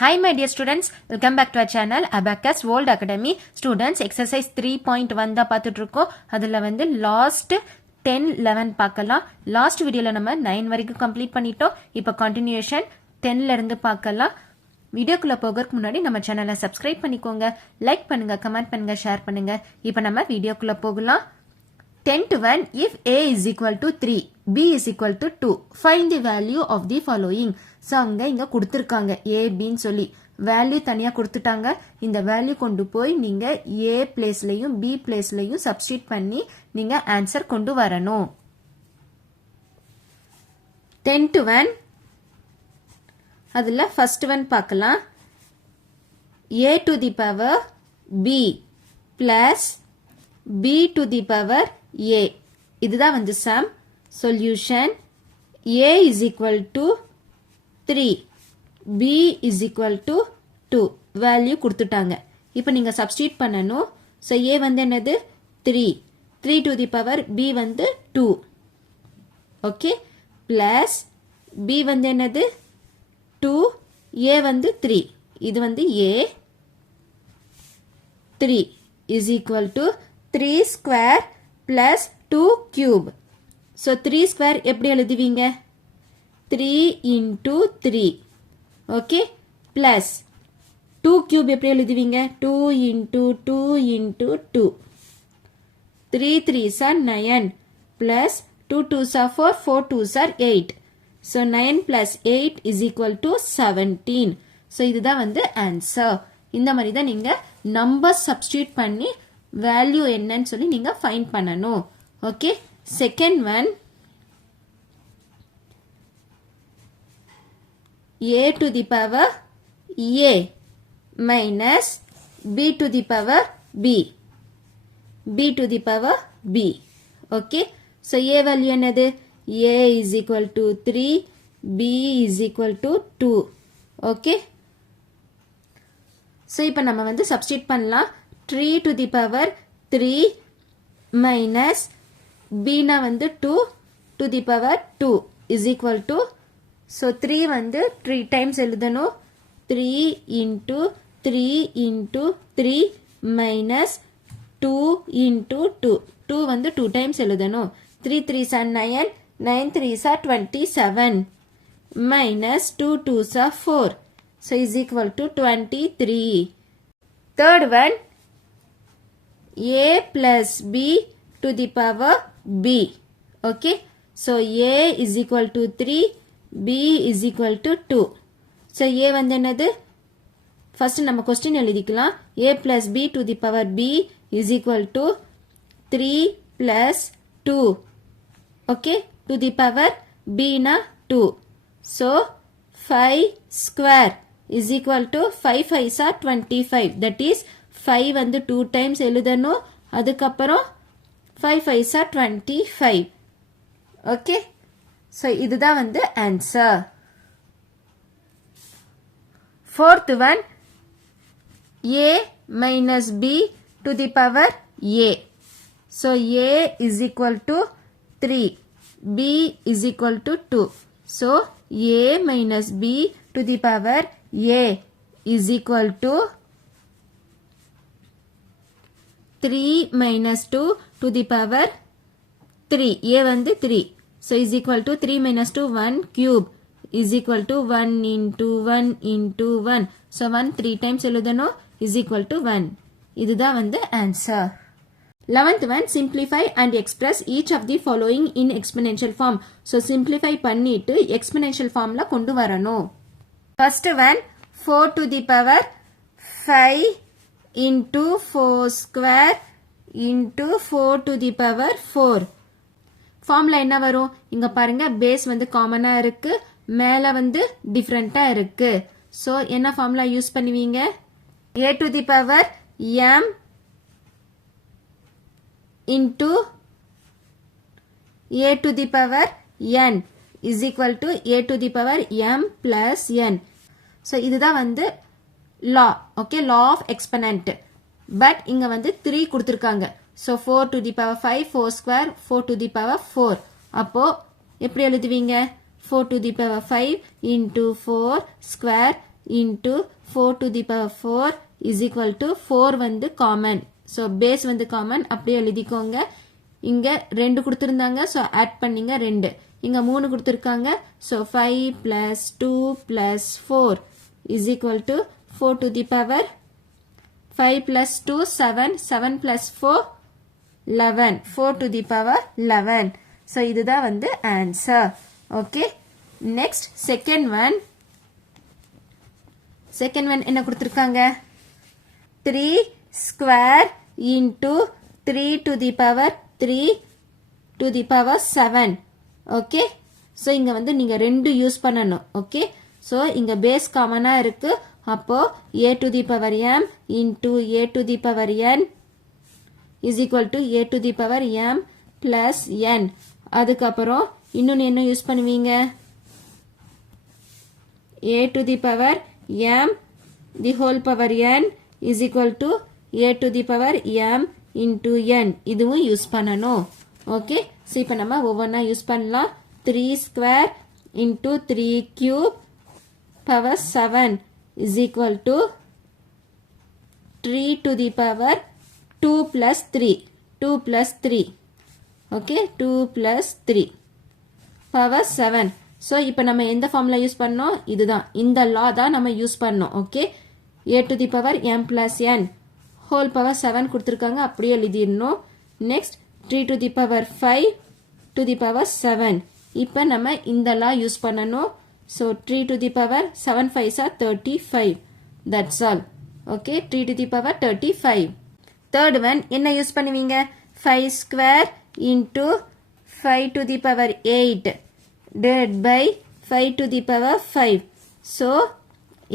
Hi my dear students, welcome back to our channel Abacus World Academy. Students, exercise 3.1 தான் பார்த்துட்டு இருக்கோம். அதுல வந்து லாஸ்ட் 10-11 பார்க்கலாம். லாஸ்ட் வீடியோல நம்ம 9 வரைக்கும் கம்ப்ளீட் பண்ணிட்டோம். இப்போ கண்டினியூஷன் 10ல இருந்து பார்க்கலாம். வீடியோக்குள்ள போகிறதுக்கு முன்னாடி நம்ம சேனலை சப்ஸ்கிரைப் பண்ணிக்கோங்க, லைக் பண்ணுங்க, கமெண்ட் பண்ணுங்க, ஷேர் பண்ணுங்க. இப்போ நம்ம வீடியோக்குள்ள போகலாம். 10 to 1, if A is equal to 3, B is equal to 2, find the value of the following. So அங்கே இங்கே கொடுத்துருக்காங்க A, Bன்னு சொல்லி வேல்யூ தனியாக கொடுத்துட்டாங்க. இந்த வேல்யூ கொண்டு போய் நீங்கள் A பிளேஸ்லையும் B பிளேஸ்லையும் சப்ஸ்டியூட் பண்ணி நீங்கள் ஆன்சர் கொண்டு வரணும். 10 to 1 அதில் ஃபர்ஸ்ட் ஒன் பார்க்கலாம். A to the power B plus B to the power A. இதுதான் வந்து sum. Solution A is equal to 3, B is equal to 2. Value கொடுத்துட்டாங்க. இப்போ நீங்கள் சப்ஸ்டியூட் பண்ணணும். ஸோ A வந்து என்னது 3, 3 to the power B வந்து 2. ஓகே, பிளஸ் B வந்து என்னது 2, A வந்து 3. இது வந்து A 3 is equal to 3 square plus 2 cube. So 3 square எப்படி எழுதுவீங்க? 3 into 3. ஓகே, plus 2 cube எப்படி எழுதுவீங்க? 2 into 2 into 2. 3 3s are 9 plus 2 2s are 4, 4 2s are 8. So 9 plus 8 is equal to 17. So இதுதான் வந்து ஆன்சர். இந்த மாதிரி தான் நீங்கள் நம்பர் சப்ஸ்டியூட் பண்ணி வேல்யூ என்னன்னு சொல்லி நீங்கள் ஃபைண்ட் பண்ணணும். Okay, second one A to the power A minus B to the power B, B to the power B. Okay, so A value என்னது? A is equal to 3, B is equal to 2. Okay, so இப்போ நம்ம வந்து substitute பண்ணலாம். 3 to the power 3 minus B na வந்து 2 to the power 2 is equal to, so 3 வந்து 3 times எழுதணும். 3 into 3 into 3 minus 2 into 2. 2 வந்து 2 times எழுதணும். 3 3s are 9, 9 3s are 27 minus 2 2s are 4. So is equal to 23. Third one, A plus B to the power B. Okay, so A is equal to 3, B is equal to 2. So A வந்து என்னது? First நம்ம question எழுதிக்கலாம். A plus B to the power B is equal to 3 plus 2. Okay, to the power B na 2. So 5 square is equal to 5 5s are 25. That is 5 வந்து 2 times எழுதணும். அதுக்கப்புறம் 5 5s are 25. Okay, so இதுதான் வந்து answer. Fourth one, A minus B to the power A. So A is equal to 3, B is equal to 2. So A minus B to the power A is equal to 3 minus 2 to the power 3. A வந்து 3. So is equal to 3 minus 2, 1 cube is equal to 1 into 1 into 1. So 1 3 times எழுதணும் is equal to 1. இதுதான் வந்து answer. 11th one, simplify and express each of the following in exponential form. So simplify பண்ணிட்டு exponential formல கொண்டு வரணும். First one, 4 to the power 5 into 4 square into 4 to the power 4. Formula என்ன வரும்? இங்க பாருங்க, base வந்து காமனா இருக்கு, மேல வந்து டிஃபரெண்டா இருக்கு. ஸோ என்ன ஃபார்முலா யூஸ் பண்ணுவீங்க? A to the power m into A to the power n is equal to A to the power m plus n. So இதுதான் வந்து law. Okay, law of exponent. But இங்க வந்து 3 கொடுத்துருக்காங்க. So 4 to the power 5, 4 square, 4 to the power 4. அப்போ எப்படி எழுதுவீங்க? 4 to the power 5 into 4 square into 4 to the power 4 is equal to 4 வந்து common. So base வந்து common. அப்படியே எழுதிக்கோங்க. இங்க 2 கொடுத்திருந்தாங்க. So add பண்ணிங்க 2. இங்க 3 கொடுத்திருக்காங்க. So 5 plus 2 plus 4 is equal to 4 to the power 5 plus 2 7. 7 plus 4 11. 4 to the power 11. So இதுதான் வந்து answer. Okay. Next second one. Second one என்ன கொடுத்திருக்காங்க? 3 square into 3 to the power 3 to the power 7. Okay. So இங்க வந்து நீங்க 2 use பண்ணணும். Okay. So இங்க base காமனா இருக்கு. அப்போ a to the power m into a to the power n is equal to a to the power m plus n. அதுக்கப்புறம் இன்னொன்னு என்ன யூஸ் பண்ணுவீங்க? a to the power m the whole power n is equal to a to the power m into n. இதுவும் use பண்ணணும். Okay. So இப்போ நம்ம ஒவ்வொன்றா use பண்ணலாம். 3 square into 3 cube power 7 is equal to 3 to the power 2 plus 3. 2 plus 3. Okay. 2 plus 3 power 7. So இப்போ நம்ம எந்த formula use பண்ணோம்? இதுதான். இந்த லா தான் நம்ம யூஸ் பண்ணோம். Okay. a to the power m plus n whole power 7 கொடுத்திருக்காங்க. அப்படியே எழுதிடணும். Next 3 to the power 5 to the power 7. இப்போ நம்ம இந்த லா யூஸ் பண்ணணும். So 3 to the power 7 5s are 35. That's all. Okay. 3 to the power 35. Third one என்ன use பண்ணுவீங்க? 5 square into 5 to the power 8 divided by 5 to the power 5. So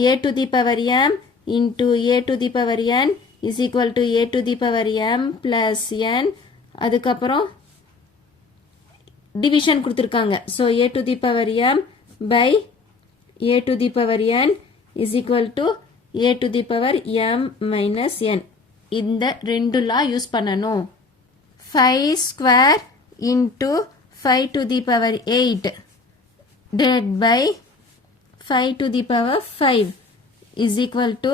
a to the power m into a to the power n is equal to a to the power m plus n. அதுக்கப்புறம் division கொடுத்திருக்காங்க. So a to the power m by a to the power n is equal to a to the power m minus n. இந்த ரெண்டு லா use பண்ணணும். 5 square into 5 to the power 8 divided by 5 to the power 5 is equal to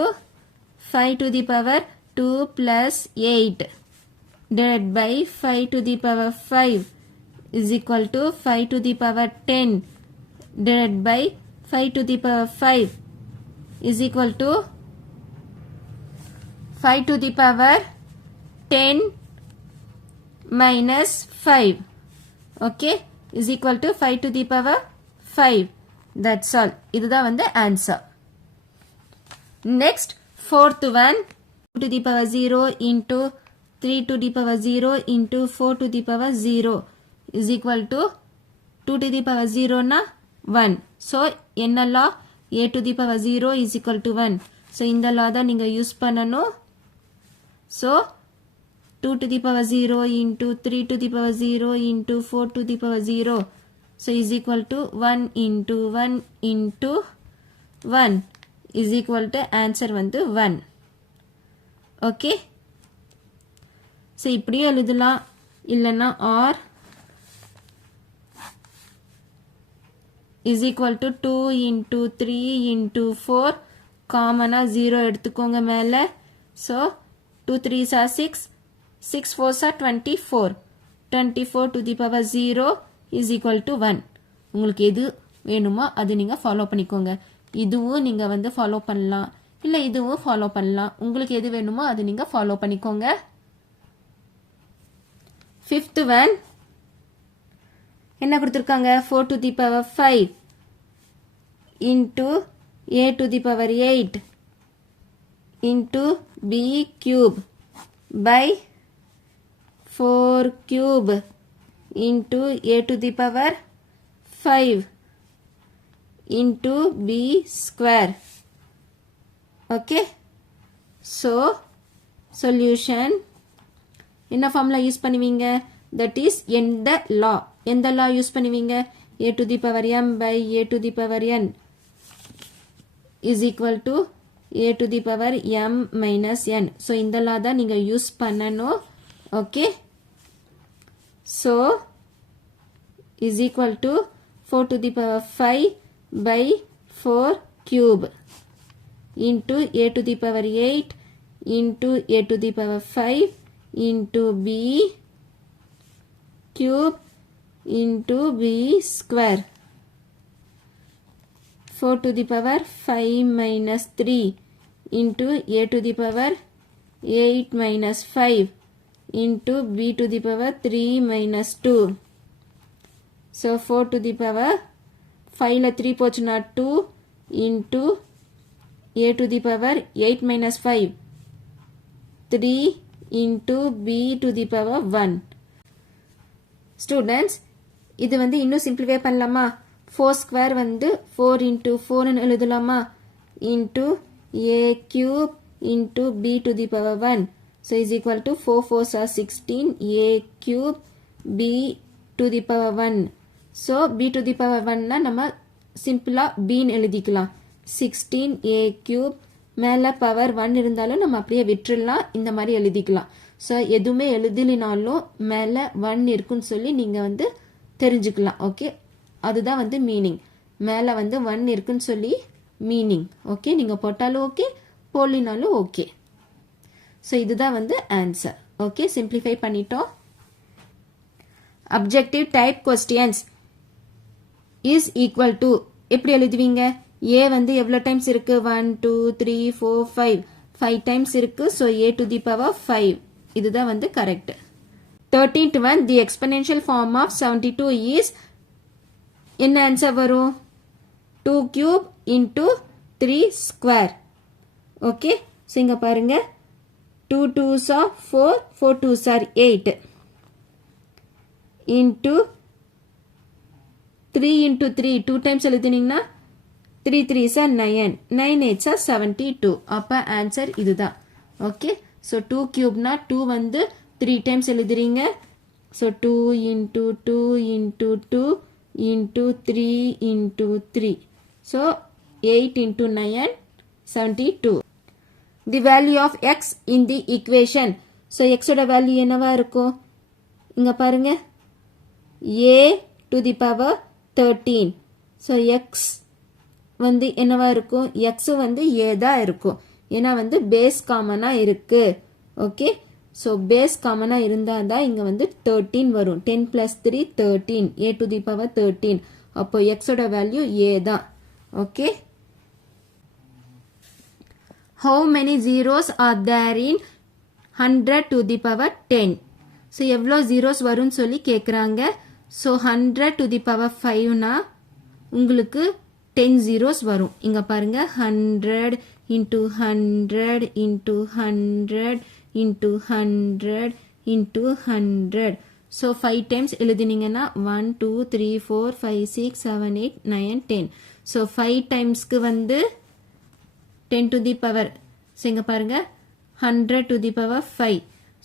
5 to the power 2 plus 8 divided by 5 to the power 5 is equal to 5 to the power 10 divided by 5 to the power 5 is equal to 5 to the power 10 minus 5. Okay. Is equal to 5 to the power 5. That's all. இதுதான் வந்து answer. Next, fourth one. 2 to the power 0 into 3 to the power 0 into 4 to the power 0 is equal to 2 to the power 0 na 1. So, என்ன law? a to the power 0 is equal to 1. So, இந்த law தான் நீங்க use பண்ணணும். So, 2 to the power 0 into 3 to the power 0 into 4 to the power 0. So, is equal to 1 into 1 into 1 is equal to answer வந்து 1. Okay. So, இப்படியே எழுதலாம். இல்லைன்னா or is equal to 2 into 3 into 4 common 0 எடுத்துக்கோங்க மேலே. So, 2 3s are 6. 6 4s are 24. 24 to the power 0 is equal to 1. உங்களுக்கு எது வேணுமோ அது நீங்க ஃபாலோ பண்ணிக்கோங்க. இதுவும் நீங்க வந்து ஃபாலோ பண்ணலாம். இல்ல இதுவும் ஃபாலோ பண்ணலாம். உங்களுக்கு எது வேணுமோ அது நீங்க ஃபாலோ பண்ணிக்கோங்க. Fifth one என்ன கொடுத்திருக்காங்க? 4 to the power 5 into a to the power 8 into b cube by 4 cube into a to the power 5 into b square. Okay. So, solution என்ன formula யூஸ் பண்ணுவீங்க? That is எந்த law. எந்த law use பண்ணுவீங்க? a to the power m by a to the power n is equal to a to the power m minus n. So, இந்த law தான் நீங்க use பண்ணணும். Okay. So, is equal to 4 to the power 5 by 4 cube. into a to the power 8 into a to the power 5 into b cube into b square. 4 to the power 5 minus 3 into a to the power 8 minus 5 into b to the power 3 minus 2. So 4 to the power 5 la 3 pochuna 2 into a to the power 8 minus 5 3 into b to the power 1. Students, இது வந்து இன்னும் simplify பண்ணலாமா? 4 square வந்து 4 into 4 ன்னு எழுதலாமா? into a cube into b to the power 1. So is equal to 4 4s are 16 a cube b to the power 1. So b to the power 1 னா நம்ம சிம்பிளா b ன்னு எழுதிக்கலாம். 16 a cube மேல பவர் 1 இருந்தாலும் நம்ம அப்படியே விட்டுறலாம், இந்த மாதிரி எழுதிக்கலாம். ஸோ எதுவுமே எழுதலினாலும் மேல 1 இருக்குன்னு சொல்லி நீங்க வந்து தெரிஞ்சுக்கலாம். ஓகே, அதுதான் வந்து மீனிங். மேல வந்து 1 இருக்குன்னு சொல்லி மீனிங். ஓகே, நீங்க போட்டாலும் ஓகே, போடலினாலும் ஓகே. ஸோ இதுதான் வந்து ஆன்சர். ஓகே, சிம்பிளிஃபை பண்ணிட்டோம். Objective type questions is equal to எப்படி எழுதுவீங்க? ஏ வந்து எவ்வளோ டைம்ஸ் இருக்கு? 1 2 3 4 5 5 டைம்ஸ் இருக்கு. So a to the power 5 இதுதான் வந்து correct. 13th one, the exponential form of 72 is என்ன ஆன்சர் வரும்? 2 cube into 3 square. Okay, so இங்க பாருங்க, 2 2s are 4 4 2s are 8 into 3 into 3 2 times எழுதுனீங்கன்னா 3 3s are 9 9 8s are 72. அப்ப answer இதுதான். Okay, so 2 cube-னா 2 வந்து 3 times எழுதுறீங்க. So 2 into 2 into 2 into 3 into 3. So 8 into 9 72. The value of x in the equation. So xோட value என்னவா இருக்கும்? இங்க பாருங்க, a to the power 13. So x வந்து என்னவா இருக்கும்? x வந்து a தான் இருக்கும். ஏன்னா வந்து பேஸ் காமனா இருக்கு. ஓகே, ஸோ பேஸ் காமனா இருந்தால் தான் இங்கே வந்து 13 வரும். 10 plus 3 13 a to the power 13. அப்போ xோட வேல்யூ a தான். Okay, how many zeros are there in 100 to the power 10? So எவ்வளோ ஜீரோஸ் வரும்னு சொல்லி கேட்குறாங்க. ஸோ 100 to the power 5னா உங்களுக்கு 10 zeros வரும். இங்க பாருங்க, 100 into 100 into 100 into 100 into 100. So 5 times எழுதினீங்கன்னா 1 2 3 4 5 6 7 8 9 10. So 5 timesக்கு வந்து 10 to the power. ஸோ இங்க பாருங்க, 100 to the power 5.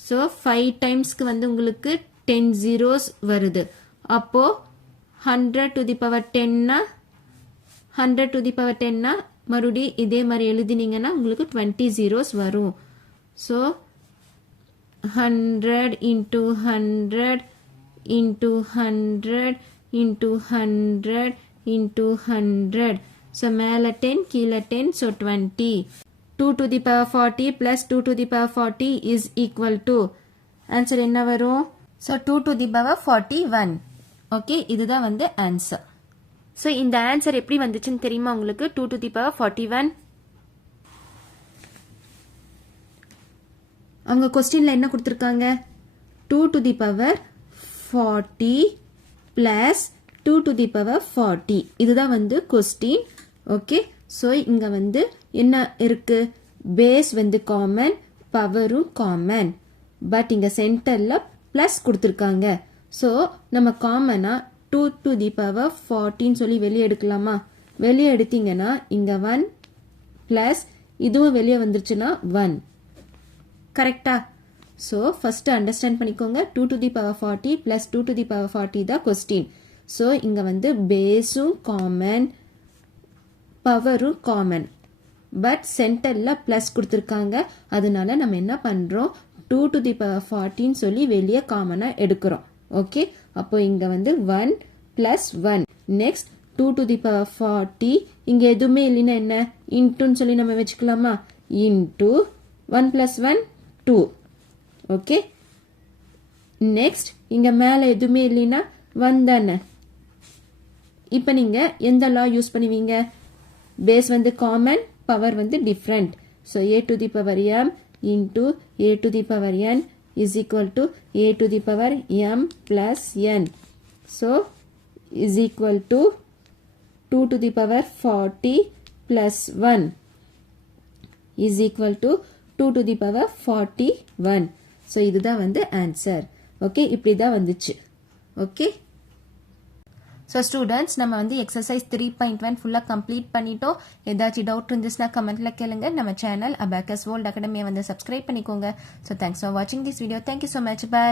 ஸோ 5 timesக்கு வந்து உங்களுக்கு 10 zeros வருது. அப்போ 100 to the power 10னா 100 to the power 10னா மறுபடி இதே மாதிரி எழுதினீங்கன்னா உங்களுக்கு 20 zeros வரும். So 100 into 100 into 100 into 100 into 100. So மேலே 10 கீழே 10. So 20. 2 to the power 40 plus 2 to the power 40 is equal to, answer என்ன வரும்? So 2 to the power 41. Okay, இதுதான் வந்து ஆன்சர். ஸோ இந்த ஆன்சர் எப்படி வந்துச்சுன்னு தெரியுமா உங்களுக்கு? 2 to the power 41. அவங்க கொஸ்டின்ல என்ன கொடுத்துருக்காங்க? 2 to the power 40 plus 2 to the power 40. இதுதான் வந்து கொஸ்டின். ஓகே, ஸோ இங்க வந்து என்ன இருக்கு? பேஸ் வந்து காமன், பவரும் காமன். பட் இங்க சென்டர்ல பிளஸ் கொடுத்துருக்காங்க. ஸோ நம்ம காமனா 2 to the power 40 சொல்லி வெளியே எடுக்கலாமா? வெளியே எடுத்தீங்கன்னா இங்க 1 பிளஸ் இதுவும் வெளியே வந்துருச்சுன்னா 1. கரெக்டா? ஸோ ஃபர்ஸ்ட் அண்டர்ஸ்டாண்ட் பண்ணிக்கோங்க. 2 to the power 40 plus 2 to the power 40 தான் கொஸ்டின். ஸோ இங்க வந்து பேஸும் காமன், பவரும் காமன். பட் சென்டர்ல பிளஸ் கொடுத்துருக்காங்க. அதனால நம்ம என்ன பண்றோம்? 2 to the power 40 சொல்லி வெளியே காமனா எடுக்கிறோம். ஓகே, அப்போ இங்க வந்து 1 plus 1. Next 2 to the power 40 இங்க எதுவுமே இல்லைன்னா என்ன இன்ட்டுன்னு சொல்லி நம்ம வச்சுக்கலாமா இன்ட்டு 1 plus 1 2 ஓகே நெக்ஸ்ட் இங்க மேல எதுவுமே இல்லைன்னா 1 தானே இப்போ நீங்க எந்த லா யூஸ் பண்ணுவீங்க பேஸ் வந்து காமன் பவர் வந்து different so a to the power m into a to the power n is equal to a to the power m plus n so is equal to 2 to the power 40 plus 1 is equal to 2 to the power 41 so இதுதான் வந்து answer okay இப்படி தான் வந்துச்சு okay so students நம்ம வந்து exercise 3.1 ஃபுல்லாக complete பண்ணிட்டோம் ஏதாச்சும் டவுட் இருந்துச்சுன்னா கமெண்ட்ல கேளுங்க நம்ம சேனல் அபாக்கஸ் வேர்ல்ட் அகாடமியை வந்து சப்ஸ்கிரைப் பண்ணிக்கோங்க ஸோ தேங்க்ஸ் ஃபார் வாட்சிங் this video thank you so much by